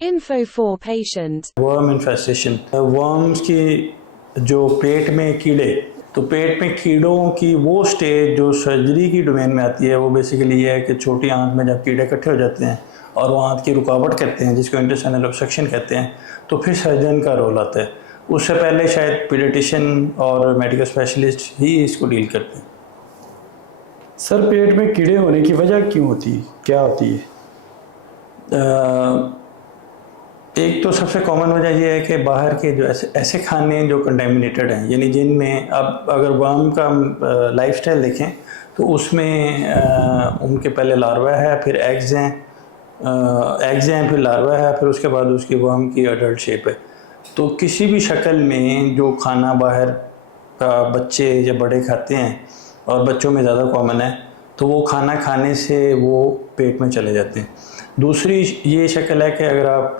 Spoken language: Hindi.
Info for patient. Worm infestation, worms की जो पेट में कीड़े, तो पेट में कीड़ों की वो स्टेज जो सर्जरी की डोमेन में आती है, वो बेसिकली ये है कि छोटी आंत में जब कीड़े इकट्ठे हो जाते हैं और वो आंत की रुकावट करते हैं, जिसको इंटेस्टाइनल ऑब्स्ट्रक्शन कहते हैं, तो फिर सर्जन का रोल आता है। उससे पहले शायद पीडियाट्रिशियन और मेडिकल स्पेशलिस्ट ही इसको डील करते हैं। सर, पेट में कीड़े होने की वजह क्यों होती है, क्या होती है? एक तो सबसे कॉमन वजह यह है कि बाहर के जो ऐसे खाने जो कंटेमिनेटेड हैं, यानी जिनमें अब अगर वर्म का लाइफस्टाइल देखें तो उसमें उनके पहले लार्वा है, फिर एग्स हैं, फिर लार्वा है, फिर उसके बाद उसकी वर्म की अडल्ट शेप है। तो किसी भी शक्ल में जो खाना बाहर का बच्चे या बड़े खाते हैं, और बच्चों में ज़्यादा कॉमन है, तो वो खाना खाने से वो पेट में चले जाते हैं। दूसरी ये शक्ल है कि अगर आप